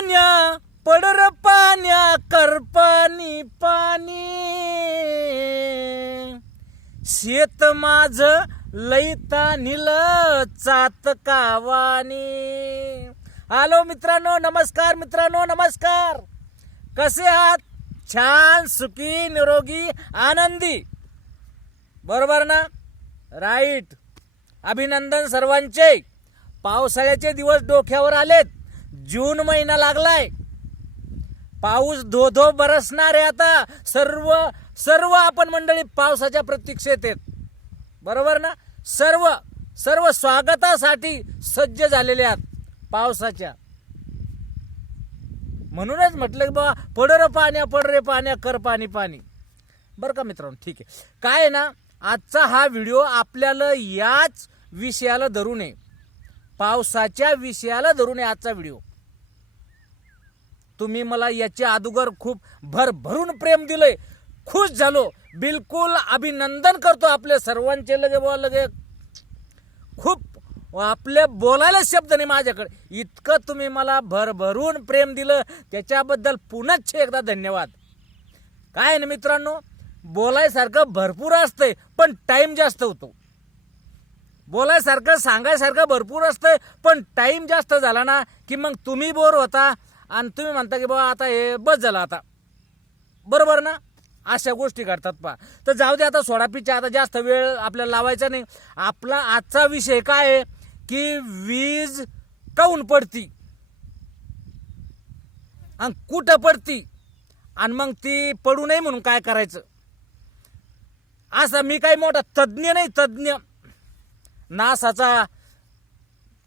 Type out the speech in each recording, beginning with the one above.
पाण्या पडर पाण्या कर पाणी. पाणी शेत माझ लयता निल चात कावानी. हॅलो मित्रांनो नमस्कार मित्रांनो नमस्कार. कसे आहात? छान सुखी निरोगी आनंदी. बरोबर ना? राईट. अभिनंदन सर्वांचे. पावसाळ्याचे दिवस डोक्यावर आलेत. जून महिना लागलाय. पाऊस धो धो बरसणार आहे आता. सर्व सर्व आपण मंडळी पावसाच्या प्रतीक्षेत आहेत. बरोबर ना? सर्व सर्व स्वागतासाठी सज्ज झालेले आहेत पावसाच्या. म्हणूनच म्हटलं की बाबा पड रे पाण्या पड रे पाण्या कर पाणी पाणी. बरं का मित्रांनो? ठीक आहे. काय आहे ना? आजचा हा व्हिडिओ आपल्याला याच विषयाला धरून आहे पावसाच्या विषयाला धरून आहे आजचा व्हिडिओ. तुम्ही मला याच्या अगोदर खूप भरभरून प्रेम दिलंय. खुश झालो. बिलकुल अभिनंदन करतो आपले सर्वांचे लगे बोला लगे. खूप आपले बोलायला शब्द नाही माझ्याकडे. इतकं तुम्ही मला भरभरून प्रेम दिलं. त्याच्याबद्दल पुनश्च एकदा धन्यवाद. काय ना मित्रांनो? बोलायसारखं भरपूर असतंय पण टाईम जास्त होतो. बोलायसारखं सांगायसारखं भरपूर असतंय पण टाईम जास्त झाला ना की मग तुम्ही बोर होता आणि तुम्ही म्हणता की बाबा आता हे बस झालं आता. बरोबर ना? अशा गोष्टी घडतात पा तर जाऊ दे आता सोडापीच्या आता जास्त वेळ आपल्याला लावायचा नाही. आपला आजचा विषय काय आहे? की वीज काऊन पडती? आणि कुठं पडती? आणि मग ती पडू नये म्हणून काय करायचं? असं मी काही मोठा तज्ज्ञ नाही तज्ज्ञ नासाचा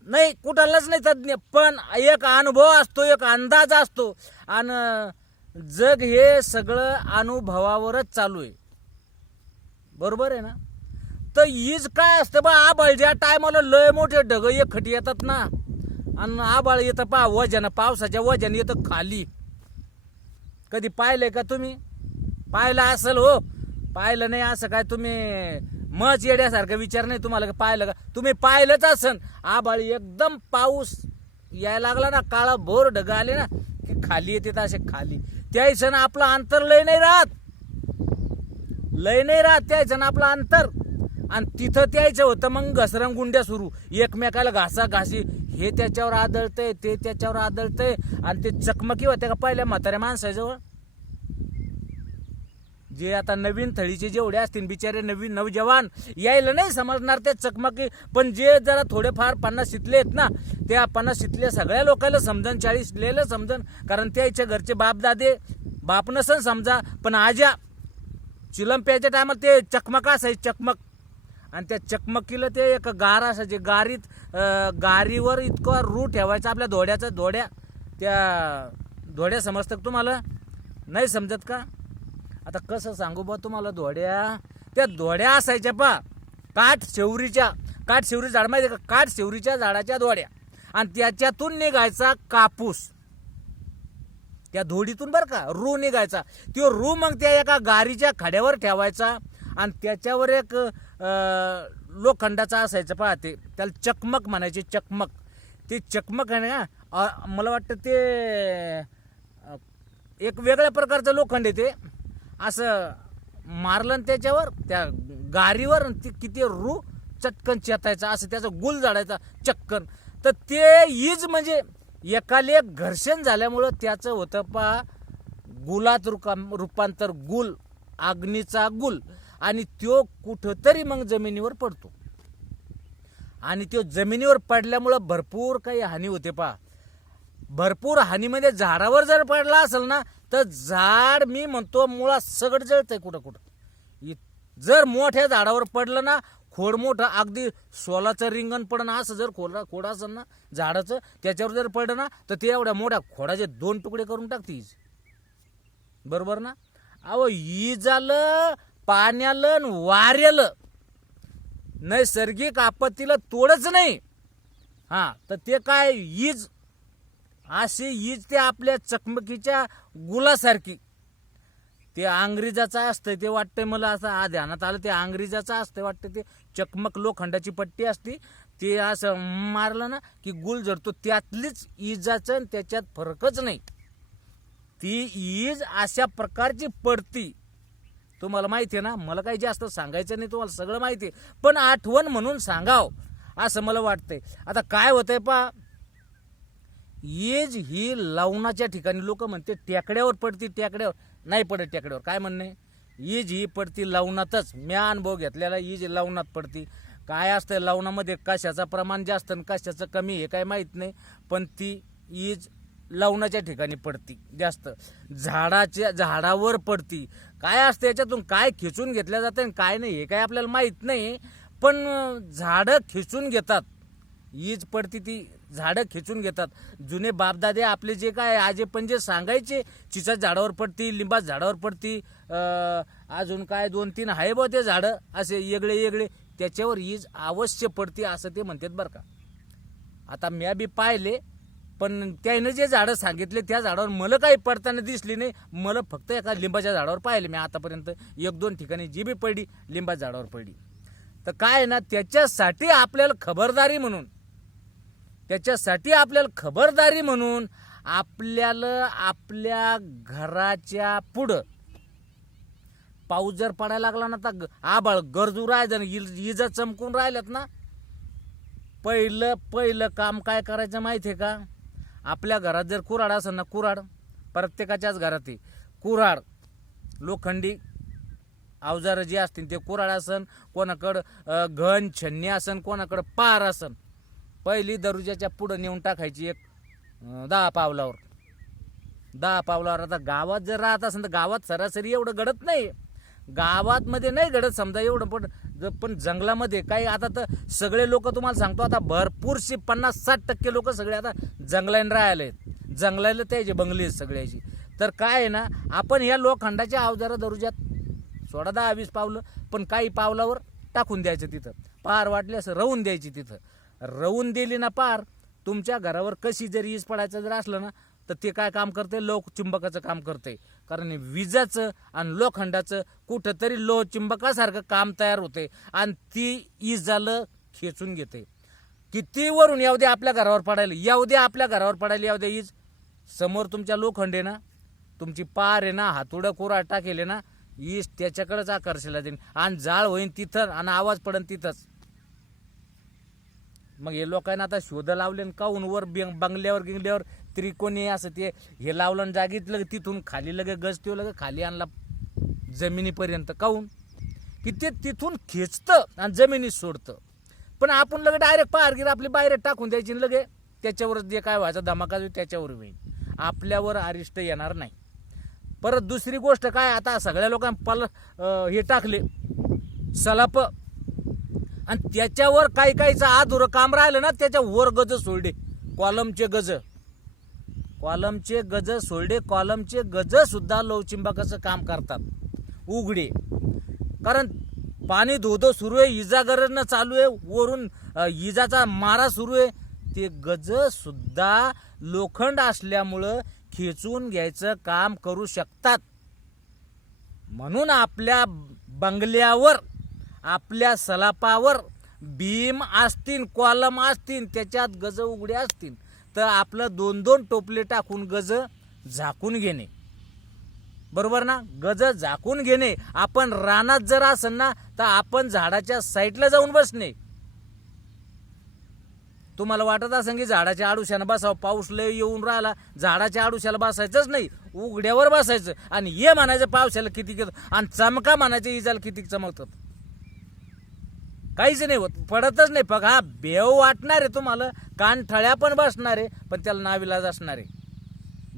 नाही कुठलाच नाही तज्ज्ञ पण एक अनुभव असतो एक अंदाज असतो. आणि जग हे सगळं अनुभवावरच चालू आहे. बरोबर आहे ना? तर ईज काय असतं बा आबाळ ज्या टायमाला लय मोठे ढग एकखट येतात ना आणि आबाळ येतं पा वजन पावसाच्या वजन येतं खाली. कधी पाहिलंय का तुम्ही? पाहिलं असेल हो. पाहिलं नाही असं काय तुम्ही मच येड्यासारखं विचार नाही तुम्हाला का पाहिलं का? तुम्ही पाहिलंच असन. आबाळ एकदम पाऊस यायला लागला ना काळा भोर ढग आले ना की खाली येते असे खाली. त्या सण आपलं अंतर लय नाही राहत. लय नाही राहत त्या सण आपलं अंतर. आणि तिथं त्यायचं होतं मग घसरंगुंड्या सुरू. एकमेकाला घासा घासी हे त्याच्यावर आदळतंय ते त्याच्यावर आदळतंय. आणि ते चकमकी होते का पहिल्या म्हाताऱ्या माणसाजवळ? जे आता नवीन थळीचे जेवढे असतील बिचारे नवीन नवजवान यायला नाही समजणार ते चकमकी. पण जे जरा थोडेफार पन्नास शितले आहेत ना त्या पन्नास शितल्या सगळ्या लोकांना समजन चाळीस शितलेलं समजन. कारण त्याच्या घरचे बाप दादे बाप नसन समजा पण आज्या चिलंप्याच्या टायमाला ते चकमक असायची चकमक. आणि त्या चकमकीला ते एक गार असायचे गारीत गारीवर इतकं रू ठेवायचा आपल्या धोड्याचा धोड्या. त्या धोड्या समजतं तुम्हाला? नाही समजत का? आता कसं सांगू बा तुम्हाला धोड्या त्या धोड्या असायच्या पा. काठ शेवरीच्या. काठ शेवरी झाड माहिती का? काठ शेवरीच्या झाडाच्या धोड्या आणि त्याच्यातून निघायचा कापूस. त्या धोडीतून बरं का रू निघायचा. तो रू मग त्या एका गारीच्या खड्यावर ठेवायचा. आणि त्याच्यावर एक लोखंडाचा असायचं पहा ते. त्याला चकमक म्हणायचे चकमक. ते चकमक आहे ना मला वाटतं ते एक वेगळ्या प्रकारचं लोखंड आहे ते. असं मारलं त्याच्यावर त्या गारीवर आणि ती किती रू चटकन चेतायचा असं त्याचा गुल जाडायचा चक्कन. तर ते हीच म्हणजे एकाले घर्षण झाल्यामुळं त्याचं होतं पा गुलात रुका रूपांतर गुल अग्नीचा गुल. आणि त्यो कुठंतरी मग जमिनीवर पडतो. आणि तो जमिनीवर पडल्यामुळं भरपूर काही हानी होते पा. भरपूर हानीमध्ये झाडावर जर पडला असेल ना तर झाड मी म्हणतो मुळात सगळं जळतंय कुठं कुठं. इ- जर मोठ्या झाडावर पडलं ना खोड मोठं अगदी सोलाचं रिंगण पडणं असं जर खोड खोड असेल ना झाडाचं त्याच्यावर जर पडलं ना तर ते एवढ्या मोठ्या खोडाचे दोन तुकडे करून टाकतीच बरोबर ना? अहो इजालं पाण्यालं न वाऱ्यालं. नैसर्गिक आपत्तीला तोडच नाही. हां तर ते काय ईज अशी हीच ते आपल्या चकमकीच्या गुलासारखी. ते अंग्रेजाचं असतं ते वाटतंय मला असं आ ध्यानात आलं ते अंग्रेजाचं असतं वाटतं ते चकमक लोखंडाची पट्टी असती ते असं मारलं ना की गुल जडतो त्यातलीच इजाचं आणि त्याच्यात फरकच नाही. ती ईज अशा प्रकारची पडती. तुम्हाला माहिती आहे ना मला काही जास्त सांगायचं नाही तुम्हाला सगळं माहिती आहे. पण आठवण म्हणून सांगाव असं मला वाटतंय. आता काय होतंय पा ईज ही लावणाच्या ठिकाणी लोक म्हणते टेकड्यावर पडती टेकड्यावर. नाही पडत टेकड्यावर. काय म्हणणे? ईज ही पडती लावणातच. म्या अनुभव घेतलेला ईज लावणात पडती. काय असतं लावणामध्ये? कशाचं प्रमाण जास्त आणि कशाचं कमी हे काय माहीत नाही पण ती ईज लावणाच्या ठिकाणी पडती जास्त. झाडाच्या झाडावर पडती. काय असतं याच्यातून? काय खिचून घेतल्या जातं आणि काय नाही हे काय आपल्याला माहीत नाही पण झाडं खिचून घेतात. ईज पडती ती झाडं खिचून घेतात. जुने बापदादे आपले जे काय आजे पण जे सांगायचे चिचा झाडावर पडती लिंबा झाडावर पडती अजून काय दोन तीन आहे बा ते झाडं असे येगळे येगळे त्याच्यावर ईज अवश्य पडती असं ते म्हणतात बरं का. आता म्या बी पाहिले पण त्यानं जे झाडं सांगितले त्या झाडावर मला काही पडताना दिसली नाही. मला फक्त एका लिंबाच्या झाडावर पाहिले मी आतापर्यंत. एक दोन ठिकाणी जी बी पडली लिंबा झाडावर पडली. तर काय आहे ना त्याच्यासाठी आपल्याला खबरदारी म्हणून त्याच्यासाठी आपल्याला खबरदारी म्हणून आपल्याला आपल्या घराच्या पुढं पाऊस जर पडायला लागला ना तर आबाळ गरजू राहायचं इजा चमकून राहिल्यात ना. पहिलं पहिलं काम काय करायचं माहिती आहे का? आपल्या घरात जर कुऱ्हाड असेल ना कुऱ्हाड प्रत्येकाच्याच घरात आहे कुऱ्हाड लोखंडी अवजारं जी असतील ते कुऱ्हाड असन कोणाकडं घन छन्नी असन कोणाकडं पार असन पहिली दरुजाच्या पुढं नेऊन टाकायची एक दहा पावलावर. दहा पावलावर आता गावात जर राहत असेल तर गावात सरासरी एवढं घडत नाही. गावात मध्ये नाही घडत समजा एवढं पण ज- पण जंगलामध्ये काही आता तर सगळे लोक तुम्हाला सांगतो आता भरपूरशी पन्नास साठ टक्के लोक सगळे आता जंगलाने राहिले आहेत जंगलाला त्याचे बंगले सगळ्याची. तर काय आहे ना आपण या लोखंडाच्या अवजारा दरुजात सोळा दहा वीस पावलं पण काही पावलावर टाकून द्यायचं तिथं. पार वाटल्यास राहून द्यायची तिथं. रवून दिली ना पार तुमच्या घरावर कशी जर ईज पडायचं जर असलं ना तर ते काय काम करते लोक चुंबकाचं काम करते कारण विजाचं आणि लोखंडाचं कुठंतरी लोह चुंबकासारखं काम तयार होते आणि ती ईज झालं खेचून घेते किती वरून येऊ दे आपल्या घरावर पडायला येऊ दे आपल्या घरावर पडायला येऊ दे ईज समोर तुमच्या लोखंड आहे ना तुमची पार आहे ना हातोडं कोरा टाकेल ना ईज त्याच्याकडेच आकर्षला देईन. आणि जाळ होईन तिथं आणि आवाज पडन तिथंच. मग हे लोकांना आता शोध लावले काऊन वर बंगल्यावर गिंगल्यावर त्रिकोणी असं ते हे लावलं आणि जागीत लगे तिथून खाली लगे गजते लगे खाली आणला जमिनीपर्यंत. काऊन की ते तिथून खेचतं आणि जमिनीत सोडतं. पण आपण लगे डायरेक्ट पारगीर आपली बाहेर टाकून द्यायची लगे त्याच्यावर जे काय व्हायचं धमाका जो त्याच्यावर होईल. आपल्यावर अरिष्ट येणार नाही. परत दुसरी गोष्ट काय आता सगळ्या लोकांना पल हे टाकले. सलाप आणि त्याच्यावर काही काहीचं आधुरं काम राहिलं ना त्याच्यावर गज सोडले. कॉलमचे गज. कॉलमचे गज सोडले. कॉलमचे गज सुद्धा लवचिंबकाचं काम करतात. उघडे. कारण पाणी धोधो सुरू आहे इजा चालू आहे वरून इजाचा मारा सुरू आहे. ते गज सुद्धा लोखंड असल्यामुळं खेचून घ्यायचं काम करू शकतात. म्हणून आपल्या बंगल्यावर आपल्या सलापावर भीम असतील कॉलम असतील त्याच्यात गज उघडे असतील तर आपलं दोन दोन टोपले टाकून गज झाकून घेणे. बरोबर ना? गज झाकून घेणे. आपण रानात जर असेल ना तर आपण झाडाच्या साईडला जाऊन बसणे. तुम्हाला वाटत असेल की झाडाच्या आडुशानं बसावं? पाऊस लय येऊन राहिला. झाडाच्या आडुशाला बसायचंच नाही. उघड्यावर बसायचं. आणि ये म्हणायचं पावसाला किती किती आणि चमका म्हणायचं इजाला किती चमकतात? काहीच नाही होत पडतच नाही. पग हा बेव वाटणार आहे तुम्हाला कान ठळ्या पण बसणार आहे पण त्याला नाविलाज असणार. आहे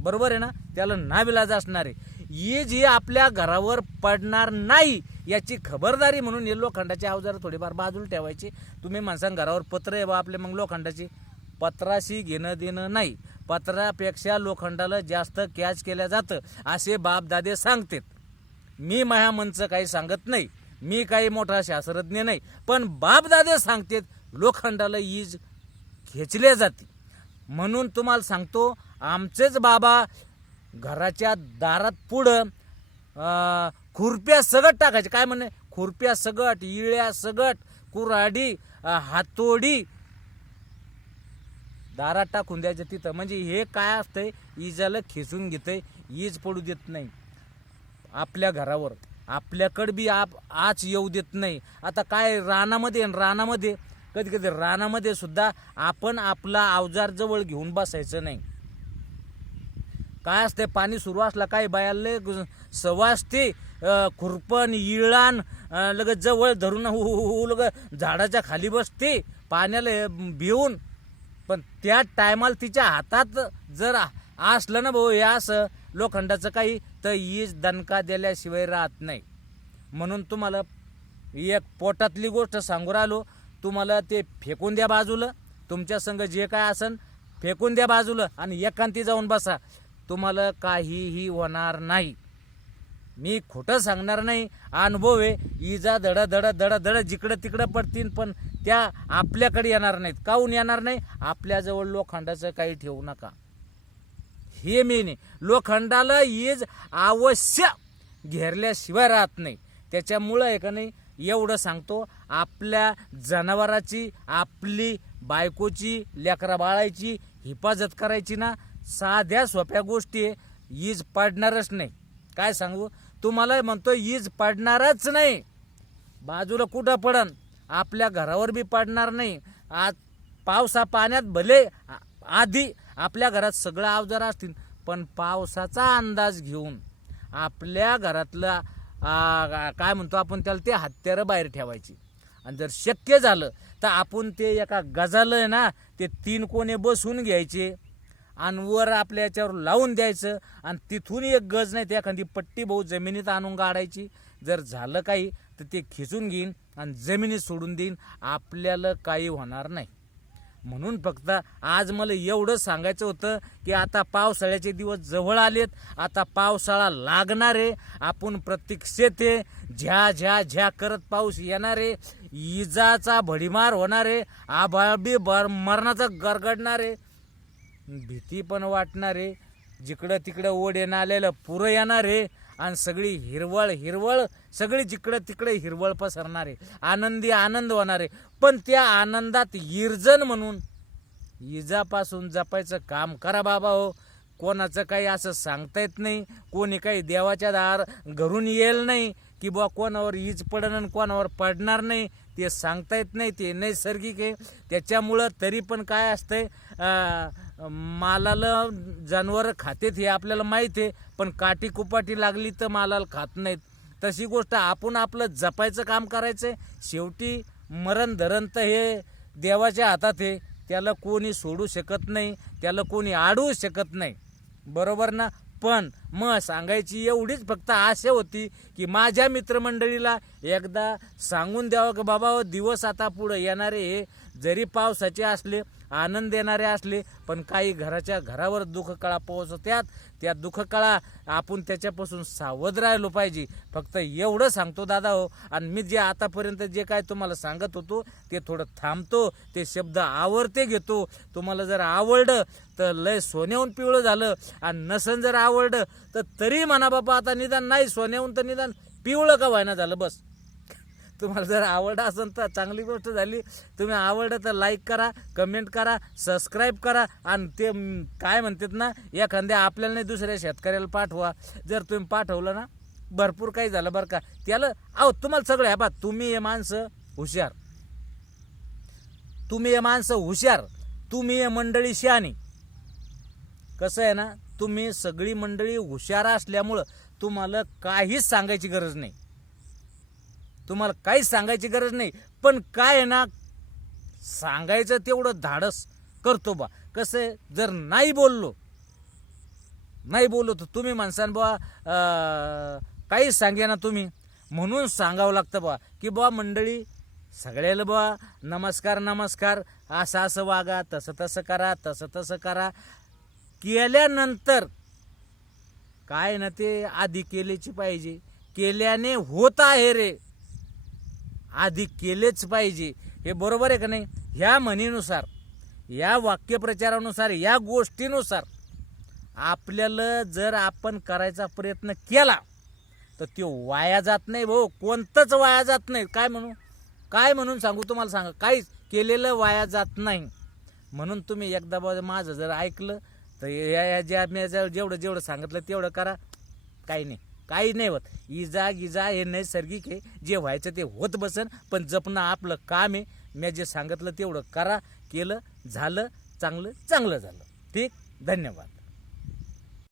बरोबर आहे ना? त्याला नाविलाज असणार. आहे ही जी आपल्या घरावर पडणार नाही याची खबरदारी म्हणून हे लोखंडाची अवजारं थोडीफार बाजूला ठेवायची. तुम्ही माणसां घरावर पत्र आहे बा आपले मग लोखंडाची. पत्राशी घेणं देणं नाही. पत्रापेक्षा लोखंडाला जास्त कॅच केल्या जातं असे बापदादे सांगतात. मी माझ्या मनचं काही सांगत नाही. मी काही मोठा शास्त्रज्ञ नाही पण बापदादे सांगतेत लोखंडाला ईज खेचले जाते. म्हणून तुम्हाला सांगतो आमचेच बाबा घराच्या दारात पुढं खुरप्या सगट टाकायचे. काय म्हणे? खुरप्या सगट इळ्या सगट कुऱ्हाडी हातोडी. दारात टाकून द्यायचं तिथं. म्हणजे हे काय असतंय? इजाला खेचून घेतंय. ईज पडू देत नाही. आपल्या घरावर. आपल्याकडं बी आप आज येऊ देत नाही. आता काय रानामध्ये रानामध्ये कधी कधी रानामध्ये सुद्धा आपण आपला अवजार जवळ घेऊन बसायचं नाही. काय असते पाणी सुरू असला काय बायाले सवासते खुरपण इळान लगत जवळ धरून हु लग झाडाच्या खाली बसते पाण्याला भिवून पण त्या टायमाला तिच्या हातात जर असलं ना भाऊ हे असं. लोखंडाचं काही तर ईज दणका दिल्याशिवाय राहत नाही. म्हणून तुम्हाला एक पोटातली गोष्ट सांगू राहिलो. तुम्हाला ते फेकून द्या बाजूला. तुमच्या संग जे काय असन फेकून द्या बाजूला आणि एकांती जाऊन बसा. तुम्हाला काहीही होणार नाही. मी खोटं सांगणार नाही. अनुभव आहे इजा धड धड धड धड जिकडं तिकडं पडतील पण त्या आपल्याकडे येणार नाहीत. काहून येणार नाही? आपल्याजवळ लोखंडाचं काही ठेवू नका. हे मेन लोखंडाला ईज अवश्य घेरल्याशिवाय राहत नाही. त्याच्यामुळं आहे का नाही एवढं सांगतो आपल्या जनावराची आपली बायकोची लेकरा बाळाची हिफाजत करायची ना साध्या सोप्या गोष्टी आहे. ईज पडणारच नाही. काय सांगू? तुम्हाला म्हणतो ईज पडणारच नाही. बाजूला कुठं पडन? आपल्या घरावर बी पडणार नाही. आज पावसा पाण्यात भले आधी आपल्या घरात सगळं अवजार असतील पण पावसाचा अंदाज घेऊन आपल्या घरातलं काय म्हणतो आपण त्याला ते हत्यारं बाहेर ठेवायची. आणि जर शक्य झालं तर आपण ते एका गजालं आहे ना ते तीन कोणे बसवून घ्यायचे आणि वर आपल्या याच्यावर लावून द्यायचं आणि तिथून एक गज नाही ते एखादी पट्टी भाऊ जमिनीत आणून काढायची जर झालं काही तर ते खिचून घेईन आणि जमिनीत सोडून देईन. आपल्याला काही होणार नाही. म्हणून फक्त आज मला एवढं सांगायचं होतं की आता पावसाळ्याचे दिवस जवळ आलेत आता पावसाळा लागणार आहे आपण प्रतीक्षेत आहे झ्या झ्या झ्या करत पाऊस येणार आहे इजाचा भडीमार होणार आहे आभाळ भर बर मरणाचं गरगडणार आहे. भीती पण वाटणार आहे जिकडं तिकडं ओढे नाल्याला पुरं येणार आहे आणि सगळी हिरवळ हिरवळ सगळी जिकडं तिकडे हिरवळ पसरणारे आनंदी आनंद होणार. आहे पण त्या आनंदात इर्जन म्हणून इजापासून जपायचं काम करा बाबा हो. कोणाचं काही असं सांगता येत नाही कोणी काही देवाच्या दार घरून येईल नाही की बुवा कोणावर ईज पडणं आणि कोणावर पडणार नाही ते सांगता येत नाही ते नैसर्गिक आहे. त्याच्यामुळं तरी पण काय असतंय मालाला जनावर खातेत हे आपल्याला माहीत आहे पण काठी कुपाटी लागली तर मालाला खात नाहीत. तशी गोष्ट आपण आपलं जपायचं काम करायचं शेवटी मरण धरण तर हे देवाच्या हातात आहे त्याला कोणी सोडू शकत नाही त्याला कोणी आडवू शकत नाही. बरोबर ना? पण मग सांगायची एवढीच फक्त आशा होती की माझ्या मित्रमंडळीला एकदा सांगून द्यावं की बाबा हो, दिवस आता पुढं येणारे हे. जरी पावसाचे असले आनंद देणारे असले पण काही घराच्या घरावर दुःख कळा पोहोचत्यात. त्या दुःख कळा आपण त्याच्यापासून सावध राहिलो पाहिजे. फक्त एवढं सांगतो दादा हो आणि मी जे आतापर्यंत जे काय तुम्हाला सांगत होतो ते थोडं थांबतो ते शब्द आवडते घेतो. तुम्हाला जर आवडलं तर लय सोन्याहून पिवळं झालं आणि नसन जर आवडलं तर तरी म्हणा बाबा आता निदान नाही सोन्याहून तर निदान पिवळं का व्हायना झालं बस. तुम्हाला जर आवड असेल तर चांगली गोष्ट झाली तुम्ही आवडलं तर लाईक करा कमेंट करा सबस्क्राईब करा आणि ते काय म्हणतात ना एखाद्या आपल्याला नाही दुसऱ्या शेतकऱ्याला पाठवा. जर तुम्ही पाठवलं ना भरपूर काही झालं बरं का. त्याला अहो तुम्हाला सगळं आहे बा तुम्ही हे माणसं हुशार. तुम्ही हे माणसं हुशार. तुम्ही हे मंडळी शहाणी. कसं आहे ना तुम्ही सगळी मंडळी हुशार असल्यामुळं तुम्हाला काहीच सांगायची गरज नाही. तुम्हाला काहीच सांगायची गरज नाही. पण काय आहे ना सांगायचं तेवढं धाडस करतो बा. कसं आहे जर नाही बोललो नाही बोललो तर तुम्ही माणसान बुवा काहीच सांगे ना तुम्ही. म्हणून सांगावं लागतं बा की बुवा मंडळी सगळ्याला बुवा नमस्कार नमस्कार असं असं वागा तसं तसं करा तसं तसं करा. केल्यानंतर काय ना ते आधी केलेची पाहिजे. केल्याने होत आहे रे. आधी केलेच पाहिजे. हे बरोबर आहे का नाही? ह्या म्हणीनुसार या वाक्यप्रचारानुसार या गोष्टीनुसार आपल्याला जर आपण करायचा प्रयत्न केला तर तो वाया जात नाही भाऊ. कोणतंच वाया जात नाही. काय म्हणू? काय म्हणून सांगू तुम्हाला? सांगा. काहीच केलेलं वाया जात नाही. म्हणून तुम्ही एकदा बा माझं जर ऐकलं तर या या ज्या मी जेवढं जेवढं सांगितलं तेवढं करा. काही नाही. काही नाही होत. इजा गिजा हे नैसर्गिक आहे. जे व्हायचं ते होत बसन पण जपणं आपलं काम आहे. मी जे सांगितलं तेवढं करा केलं झालं चांगलं चांगलं झालं. ठीक? धन्यवाद.